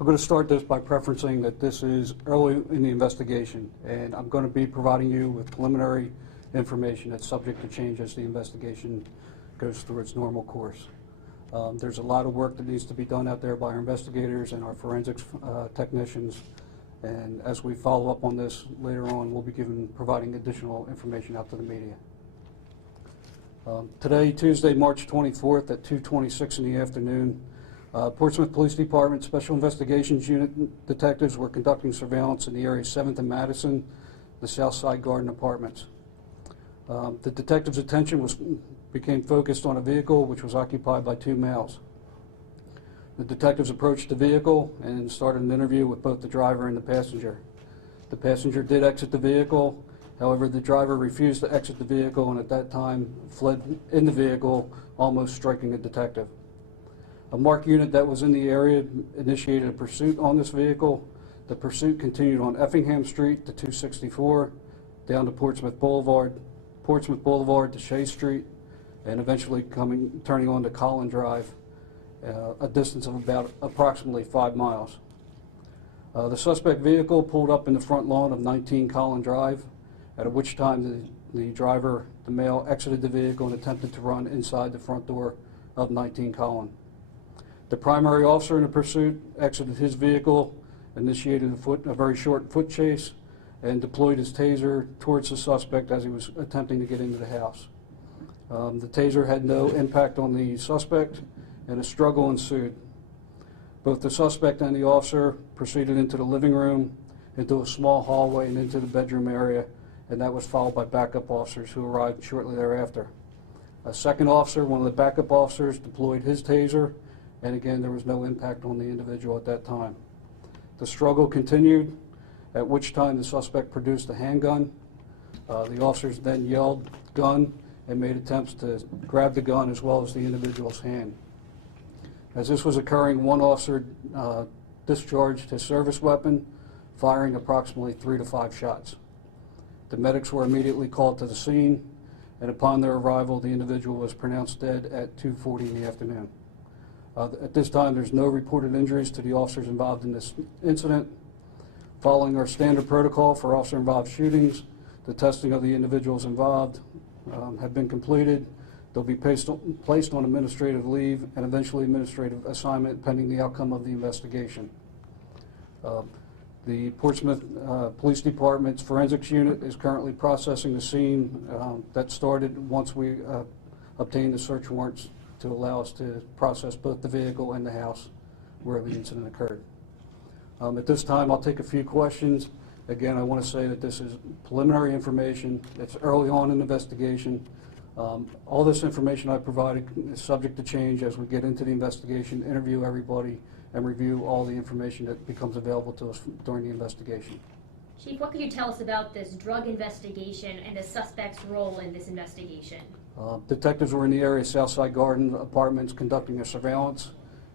I'm going to start this by preferencing that this is early in the investigation, and I'm going to be providing you with preliminary information that's subject to change as the investigation goes through its normal course. There's a lot of work that needs to be done out there by our investigators and our forensics technicians, and as we follow up on this later on, we'll be providing additional information out to the media. Today, Tuesday, March 24th at 2:26 in the afternoon, Portsmouth Police Department Special Investigations Unit detectives were conducting surveillance in the area 7th and Madison, the Southside Garden Apartments. The detectives' attention became focused on a vehicle which was occupied by two males. The detectives approached the vehicle and started an interview with both the driver and the passenger. The passenger did exit the vehicle. However, the driver refused to exit the vehicle and at that time fled in the vehicle, almost striking a detective. A marked unit that was in the area initiated a pursuit on this vehicle. The pursuit continued on Effingham Street to 264, down to Portsmouth Boulevard to Shea Street, and eventually turning on to Colin Drive, a distance of about approximately 5 miles. The suspect vehicle pulled up in the front lawn of 19 Colin Drive, at which time the driver, the male, exited the vehicle and attempted to run inside the front door of 19 Colin. The primary officer in the pursuit exited his vehicle, initiated a very short foot chase, and deployed his taser towards the suspect as he was attempting to get into the house. The taser had no impact on the suspect, and a struggle ensued. Both the suspect and the officer proceeded into the living room, into a small hallway, and into the bedroom area, and that was followed by backup officers who arrived shortly thereafter. A second officer, one of the backup officers, deployed his taser, and again, there was no impact on the individual at that time. The struggle continued, at which time the suspect produced a handgun. The officers then yelled, "Gun," and made attempts to grab the gun as well as the individual's hand. As this was occurring, one officer discharged his service weapon, firing approximately 3 to 5 shots. The medics were immediately called to the scene, and upon their arrival, the individual was pronounced dead at 2:40 in the afternoon. At this time, there's no reported injuries to the officers involved in this incident. Following our standard protocol for officer-involved shootings, the testing of the individuals involved have been completed. They'll be placed on administrative leave and eventually administrative assignment pending the outcome of the investigation. The Portsmouth Police Department's forensics unit is currently processing the scene that started once we obtained the search warrants to allow us to process both the vehicle and the house where the incident occurred. At this time, I'll take a few questions. Again, I want to say that this is preliminary information. It's early on in the investigation. All this information I provided is subject to change as we get into the investigation, interview everybody, and review all the information that becomes available to us during the investigation. Chief, what could you tell us about this drug investigation and the suspect's role in this investigation? Detectives were in the area Southside Garden Apartments conducting a surveillance,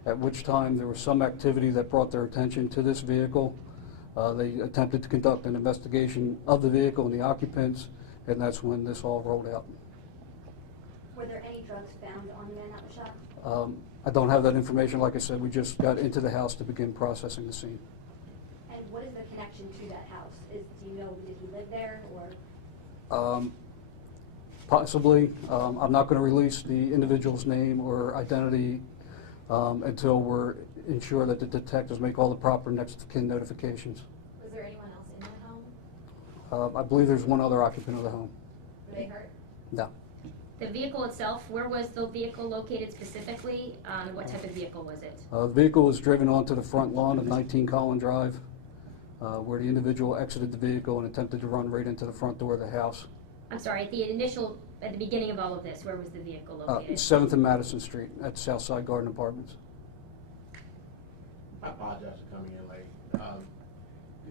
at which time there was some activity that brought their attention to this vehicle. They attempted to conduct an investigation of the vehicle and the occupants, and that's when this all rolled out. Were there any drugs found on the man that was shot? I don't have that information. Like I said, we just got into the house to begin processing the scene. And what is the connection to that house? Do you know, did he live there, or? Possibly. I'm not going to release the individual's name or identity until we're ensure that the detectives make all the proper next of kin notifications. Was there anyone else in that home? I believe there's one other occupant of the home. Were they hurt? No. The vehicle itself, where was the vehicle located specifically? What type of vehicle was it? The vehicle was driven onto the front lawn of 19 Colin Drive, where the individual exited the vehicle and attempted to run right into the front door of the house. I'm sorry, at the beginning of all of this, where was the vehicle located? 7th and Madison Street at Southside Garden Apartments. I apologize for coming in late.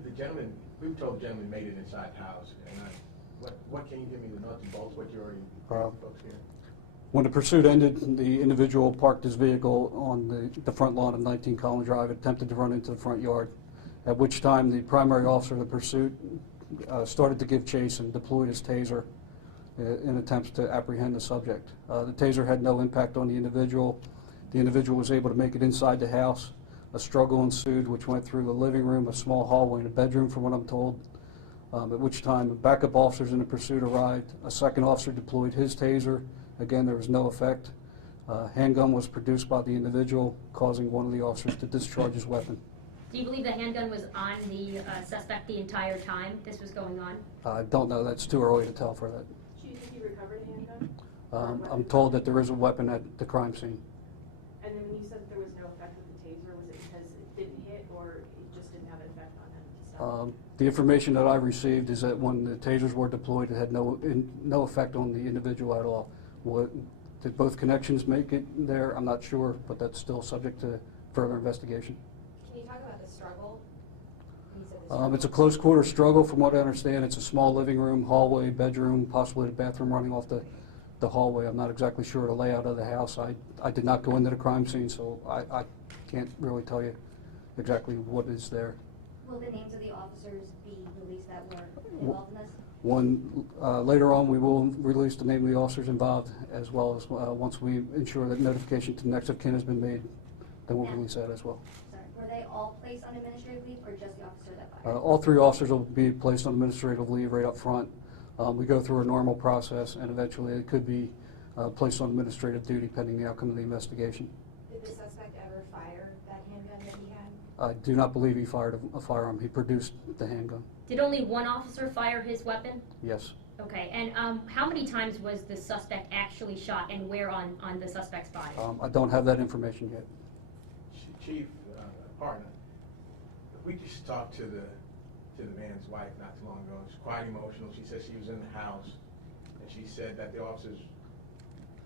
The gentleman, we were told the gentleman made it inside the house, and what can you give me the nuts and bolts, what you already folks here? When the pursuit ended, the individual parked his vehicle on the front lawn of 19 Colin Drive, attempted to run into the front yard, at which time the primary officer of the pursuit started to give chase and deployed his taser in attempts to apprehend the subject. The taser had no impact on the individual. The individual was able to make it inside the house. A struggle ensued, which went through the living room, a small hallway, and a bedroom, from what I'm told, at which time backup officers in the pursuit arrived. A second officer deployed his taser. Again, there was no effect. Handgun was produced by the individual, causing one of the officers to discharge his weapon. Do you believe the handgun was on the suspect the entire time this was going on? I don't know. That's too early to tell for that. Do you think you recovered a handgun? I'm told that there is a weapon at the crime scene. And then when you said that there was no effect with the taser, was it because it didn't hit or it just didn't have an effect on him to stop? The information that I received is that when the tasers were deployed, it had no effect on the individual at all. Did both connections make it there? I'm not sure, but that's still subject to further investigation. Can you talk about the struggle? You said the struggle. It's a close quarter struggle, from what I understand. It's a small living room, hallway, bedroom, possibly the bathroom running off the hallway. I'm not exactly sure the layout of the house. I did not go into the crime scene, so I can't really tell you exactly what is there. Will the names of the officers be released that were involved in this? Later on, we will release the name of the officers involved, as well as once we ensure that notification to next of kin has been made, then we'll release that as well. Sorry, were they all placed on administrative leave or just the officer that fired? All three officers will be placed on administrative leave right up front. We go through a normal process, and eventually it could be placed on administrative duty pending the outcome of the investigation. Did the suspect ever fire that handgun that he had? I do not believe he fired a firearm. He produced the handgun. Did only one officer fire his weapon? Yes. Okay, and how many times was the suspect actually shot and where on the suspect's body? I don't have that information yet. Chief, partner, we just talked to the man's wife not too long ago. She was quite emotional. She said she was in the house, and she said that the officers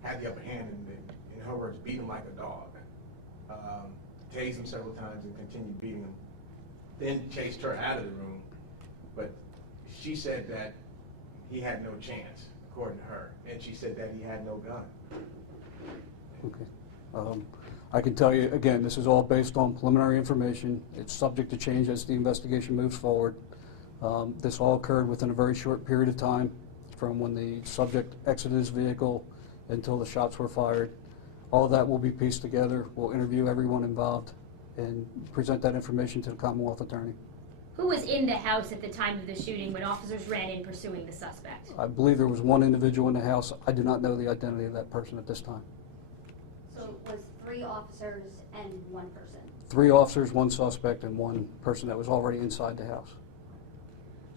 had the upper hand and, in her words, beat him like a dog. Tased him several times and continued beating him. Then chased her out of the room. But she said that he had no chance, according to her. And she said that he had no gun. Okay. I can tell you, again, this is all based on preliminary information. It's subject to change as the investigation moves forward. This all occurred within a very short period of time, from when the subject exited his vehicle until the shots were fired. All of that will be pieced together. We'll interview everyone involved and present that information to the Commonwealth Attorney. Who was in the house at the time of the shooting when officers ran in pursuing the suspect? I believe there was one individual in the house. I do not know the identity of that person at this time. So it was 3 officers and 1 person? 3 officers, 1 suspect, and 1 person that was already inside the house.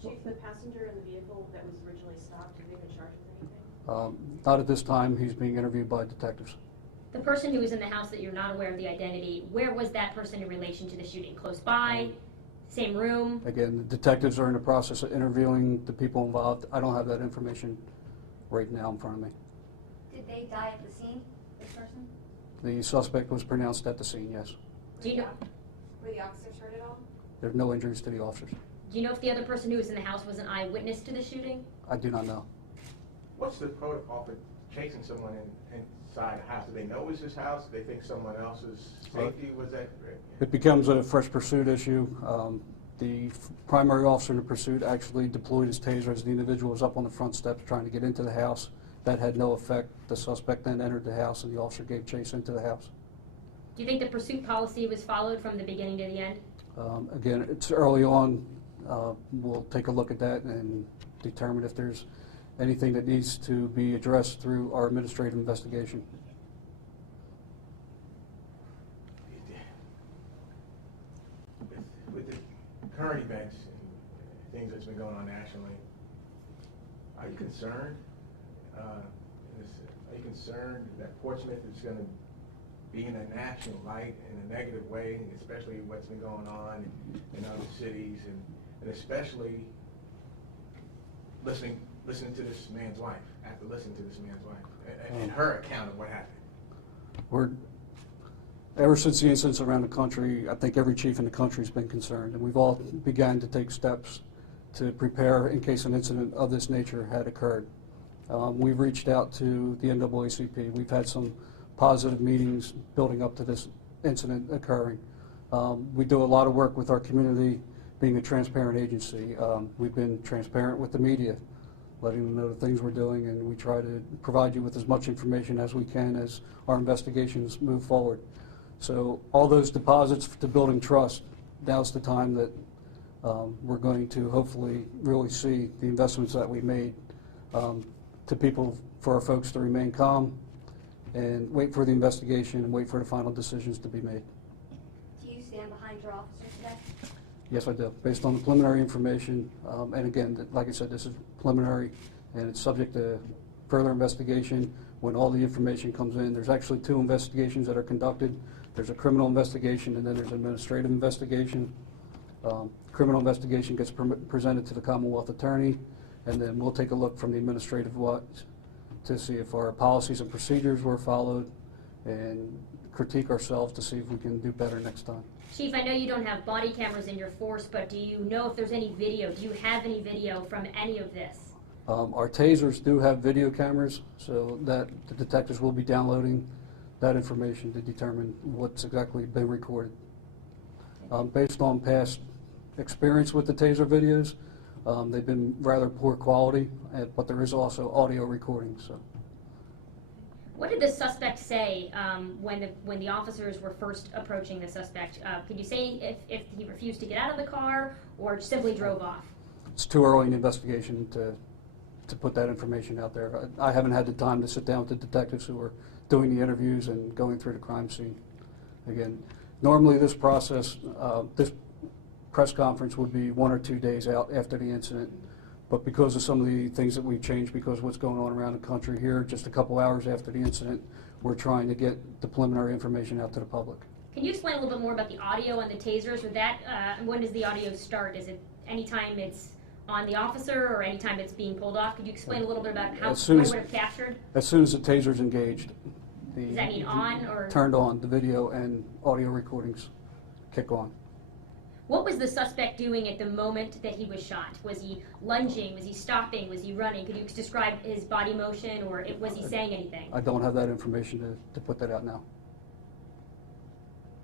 Chief, the passenger in the vehicle that was originally stopped, have they been charged with anything? Not at this time. He's being interviewed by detectives. The person who was in the house that you're not aware of the identity, where was that person in relation to the shooting? Close by? Same room? Again, the detectives are in the process of interviewing the people involved. I don't have that information right now in front of me. Did they die at the scene, this person? The suspect was pronounced at the scene, yes. Do you know? Were the officers hurt at all? There are no injuries to the officers. Do you know if the other person who was in the house was an eyewitness to the shooting? I do not know. What's the protocol for chasing someone inside a house? Do they know it's his house? Do they think someone else's safety was that? It becomes a fresh pursuit issue. The primary officer in the pursuit actually deployed his taser as the individual was up on the front steps trying to get into the house. That had no effect. The suspect then entered the house and the officer gave chase into the house. Do you think the pursuit policy was followed from the beginning to the end? Again, it's early on. We'll take a look at that and determine if there's anything that needs to be addressed through our administrative investigation. With the current events and things that's been going on nationally, are you concerned? Are you concerned that Portsmouth is going to be in a national light in a negative way, especially what's been going on in other cities, and especially listening to this man's wife, after listening to this man's wife, and her account of what happened? Ever since the incidents around the country, I think every chief in the country has been concerned, and we've all begun to take steps to prepare in case an incident of this nature had occurred. We've reached out to the NAACP. We've had some positive meetings building up to this incident occurring. We do a lot of work with our community, being a transparent agency. We've been transparent with the media, letting them know the things we're doing, and we try to provide you with as much information as we can as our investigations move forward. So all those deposits to building trust, now's the time that we're going to hopefully really see the investments that we made to people, for our folks to remain calm and wait for the investigation and wait for the final decisions to be made. Do you stand behind your officers today? Yes, I do, based on the preliminary information. And again, like I said, this is preliminary and it's subject to further investigation when all the information comes in. There's actually 2 investigations that are conducted. There's a criminal investigation and then there's an administrative investigation. Criminal investigation gets presented to the Commonwealth Attorney, and then we'll take a look from the administrative to see if our policies and procedures were followed and critique ourselves to see if we can do better next time. Chief, I know you don't have body cameras in your force, but do you know if there's any video? Do you have any video from any of this? Our tasers do have video cameras, so that the detectives will be downloading that information to determine what's exactly been recorded. Based on past experience with the taser videos, they've been rather poor quality, but there is also audio recording. So, What did the suspect say when the officers were first approaching the suspect? Could you say if he refused to get out of the car or simply drove off? it's too early in the investigation to put that information out there. I haven't had the time to sit down with the detectives who are doing the interviews and going through the crime scene. Again, normally this process, this press conference would be 1 or 2 days out after the incident, but because of some of the things that we've changed, because of what's going on around the country here, just a couple hours after the incident, we're trying to get the preliminary information out to the public. Can you explain a little bit more about the audio on the tasers? With that, when does the audio start? Is it anytime it's on the officer or anytime it's being pulled off? Could you explain a little bit about how As soon what as- it would have captured? As soon as the taser's engaged, Does that mean on or? turned on, the video and audio recordings kick on. What was the suspect doing at the moment that he was shot? Was he lunging? Was he stopping? Was he running? Could you describe his body motion, or was he saying anything? I don't have that information to put that out now.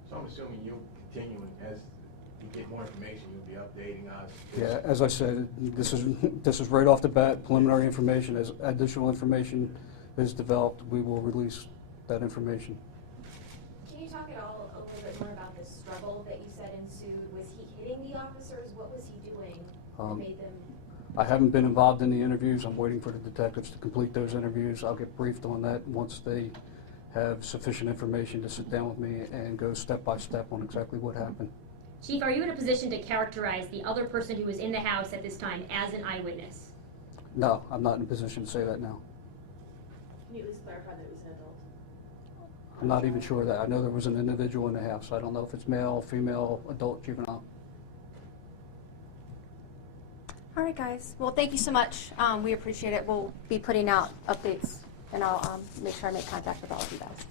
So I'm assuming you'll continue, as you get more information, you'll be updating us. Yeah, as I said, this is right off the bat, preliminary information. As additional information is developed, we will release that information. Can you talk at all a little bit more about the struggle that you said ensued? Was he hitting the officers? What was he doing that made them? I haven't been involved in the interviews. I'm waiting for the detectives to complete those interviews. I'll get briefed on that once they have sufficient information to sit down with me and go step by step on exactly what happened. Chief, are you in a position to characterize the other person who was in the house at this time as an eyewitness? No, I'm not in a position to say that now. Can you at least clarify that it was an adult? I'm not even sure of that. I know there was an individual in the house. I don't know if it's male, female, adult, juvenile. All right, guys. Well, thank you so much. We appreciate it. We'll be putting out updates, and I'll make sure I make contact with all of you guys.